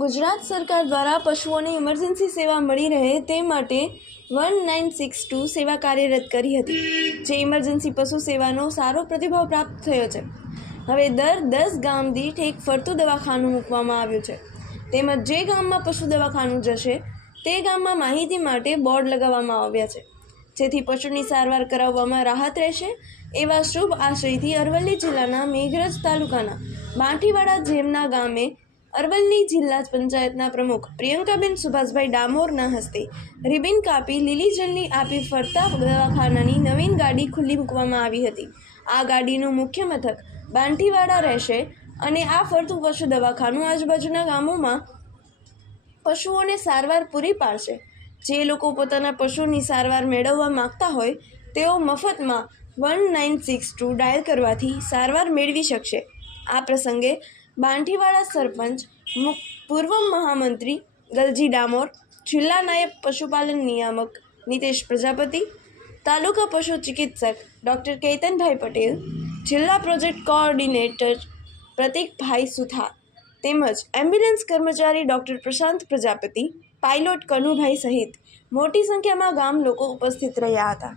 ગુજરાત સરકાર દ્વારા પશુઓને ઇમરજન્સી સેવા મળી રહે તે માટે વન નાઇન સિક્સ ટુ સેવા કાર્યરત કરી હતી, જે ઇમરજન્સી પશુ સેવાનો સારો પ્રતિભાવ પ્રાપ્ત થયો છે. હવે દર દસ ગામ દીઠ એક ફરતું દવાખાનું મૂકવામાં આવ્યું છે. તેમજ જે ગામમાં પશુ દવાખાનું જશે, તે ગામમાં માહિતી માટે બોર્ડ લગાવવામાં આવ્યા છે. જેથી પશુની સારવાર કરાવવામાં રાહત રહેશે એવા શુભ આશયથી અરવલ્લી જિલ્લાના મેઘરજ તાલુકાના બાંઠીવાડા જેમના ગામે અરવલ્લી જિલ્લા પંચાયતના પ્રમુખ પ્રિયંકાબેન સુભાષભાઈ ડામોરના હસ્તે રિબિન કાપી લીલી જલની આપી ફરતા દવાખાનાની નવીન ગાડી ખુલ્લી મૂકવામાં આવી હતી. આ ગાડીનું મુખ્ય મથક બાંઠીવાડા રહેશે અને આ ફરતું પશુ દવાખાનું આજુબાજુના ગામોમાં પશુઓને સારવાર પૂરી પાડશે. જે લોકો પોતાના પશુની સારવાર મેળવવા માગતા હોય, તેઓ મફતમાં one nine six two dial કરવાથી સારવાર મેળવી શકશે. આ પ્રસંગે બાંટીવાડા સરપંચ પૂર્વ મહામંત્રી ગલજી ડામોર, જિલ્લા નાયબ પશુપાલન નિયામક નિતેશ પ્રજાપતિ, તાલુકા પશુ ચિકિત્સક ડૉક્ટર કેતનભાઈ પટેલ, જિલ્લા પ્રોજેક્ટ કોઓર્ડિનેટર પ્રતિકભાઈ સુથા તેમજ એમ્બ્યુલન્સ કર્મચારી ડૉક્ટર પ્રશાંત પ્રજાપતિ, પાયલોટ કનુભાઈ સહિત મોટી સંખ્યામાં ગામ લોકો ઉપસ્થિત રહ્યા હતા.